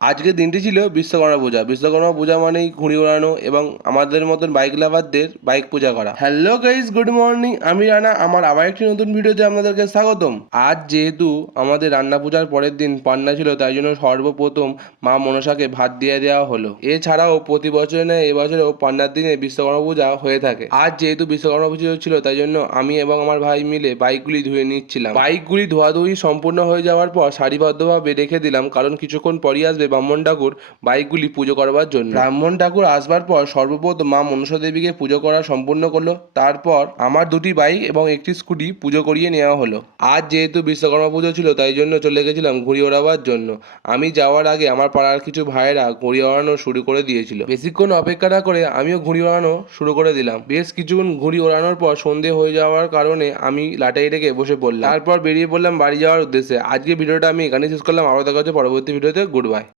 আজকের দিনটি ছিল বিশ্বকর্মা পূজা। বিশ্বকর্মা পূজা মানেই ঘুড়ি ওড়ানো এবং আমাদের মতন বাইক লাভারদের বাইক পূজা করা। Hello guys, good morning. আমি রানা, আমার আবার একটি নতুন ভিডিওতে আপনাদেরকে স্বাগতম। আজ যেহেতু আমাদের রান্না পূজার পরের দিন পান্না ছিল, তাই জন্য সর্বপ্রথম মা মনসাকে ভাত দিয়ে দেওয়া হলো। এছাড়াও প্রতি বছরে নয়, এবছরেও পান্নার দিনে বিশ্বকর্মা পূজা হয়ে থাকে। আজ যেহেতু বিশ্বকর্মা পুজো ছিল, তাই জন্য আমি এবং আমার ভাই মিলে বাইকগুলি ধুয়ে নিচ্ছিলাম। বাইকগুলি ধোয়াধুয়ি সম্পূর্ণ হয়ে যাওয়ার পর সারিবদ্ধভাবে রেখে দিলাম, কারণ কিছুক্ষণ পরই আসবে ব্রাহ্মণ ঠাকুর বাইকগুলি পুজো করবার জন্য। ব্রাহ্মণ ঠাকুর আসবার পর সর্বপ্রথম মা মনসা দেবীকে পুজো করা সম্পূর্ণ করলো। তারপর আমার দুটি বাইক এবং একটি স্কুটি পুজো করিয়ে নেওয়া হলো। আজ যেহেতু বিশ্বকর্মা পুজো ছিল, তাই জন্য চলে গেছিলাম ঘুড়ি ওড়াবার জন্য। আমি যাওয়ার আগে আমার পাড়ার কিছু ভাইয়েরা ঘুড়ি ওড়ানো শুরু করে দিয়েছিল। বেশিক্ষণ অপেক্ষা না করে আমিও ঘুড়ি ওড়ানো শুরু করে দিলাম। বেশ কিছুক্ষণ ঘুড়ি ওড়ানোর পর সন্ধে হয়ে যাওয়ার কারণে আমি লাটাই রেখে বসে পড়লাম। তারপর বেরিয়ে পড়লাম বাড়ি যাওয়ার উদ্দেশ্যে। আজকে ভিডিওটা আমি এখানেই শেষ করলাম। আবার দেখা হচ্ছে পরবর্তী ভিডিওতে। Good bye.